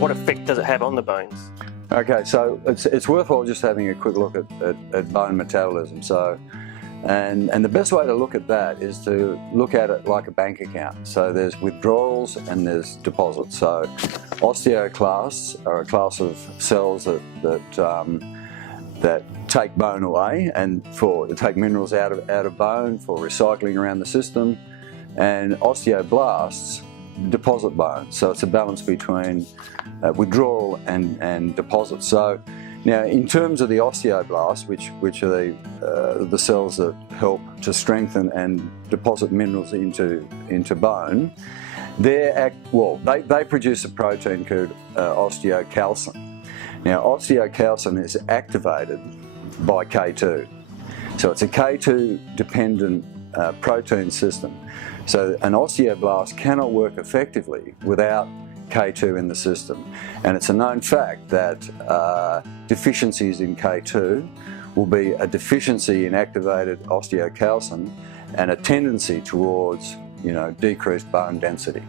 what effect does it have on the bones? Okay, so it's worthwhile just having a quick look at bone metabolism. So, and the best way to look at that is to look at it like a bank account. So there's withdrawals and there's deposits. So osteoclasts are a class of cells that take bone away and to take minerals out of bone for recycling around the system, and osteoblasts deposit bone. So it's a balance between withdrawal and deposit. So now, in terms of the osteoblasts, which are the cells that help to strengthen and deposit minerals into bone, they produce a protein called osteocalcin. Now, osteocalcin is activated by K2, so it's a K2 dependent protein system. So an osteoblast cannot work effectively without K2 in the system, and it's a known fact that deficiencies in K2 will be a deficiency in activated osteocalcin and a tendency towards, decreased bone density.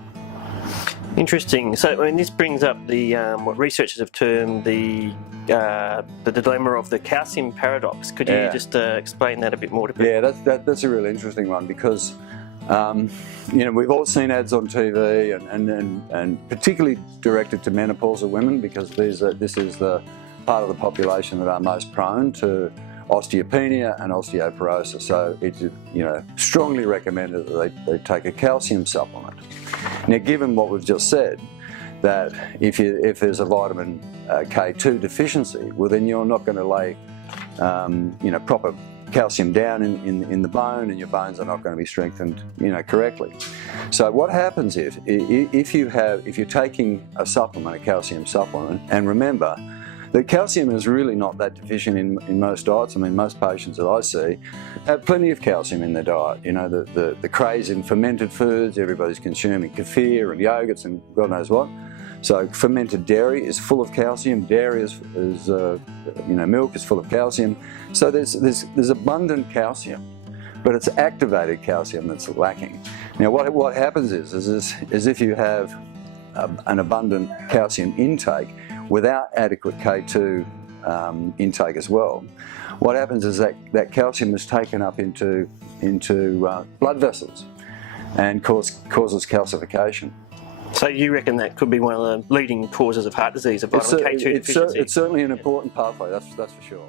Interesting. So, this brings up the what researchers have termed the dilemma of the calcium paradox. Could you just explain that a bit more to people? Yeah, that's a really interesting one, because we've all seen ads on TV and particularly directed to menopausal women, because this is the part of the population that are most prone to osteopenia and osteoporosis. So it's strongly recommended that they take a calcium supplement. Now, given what we've just said, that if there's a vitamin K2 deficiency, well, then you're not going to lay proper calcium down in the bone, and your bones are not going to be strengthened correctly. So what happens if you're taking a supplement, a calcium supplement, and remember that calcium is really not that deficient in most diets. I mean, most patients that I see have plenty of calcium in their diet. The craze in fermented foods, everybody's consuming kefir and yogurts and God knows what. So fermented dairy is full of calcium. Dairy is milk is full of calcium. So there's abundant calcium, but it's activated calcium that's lacking. Now, what happens is if you have an abundant calcium intake without adequate K2 intake as well, what happens is that calcium is taken up into blood vessels and causes calcification. So you reckon that could be one of the leading causes of heart disease, of vitamin K2 deficiency? It's certainly an important pathway, that's for sure.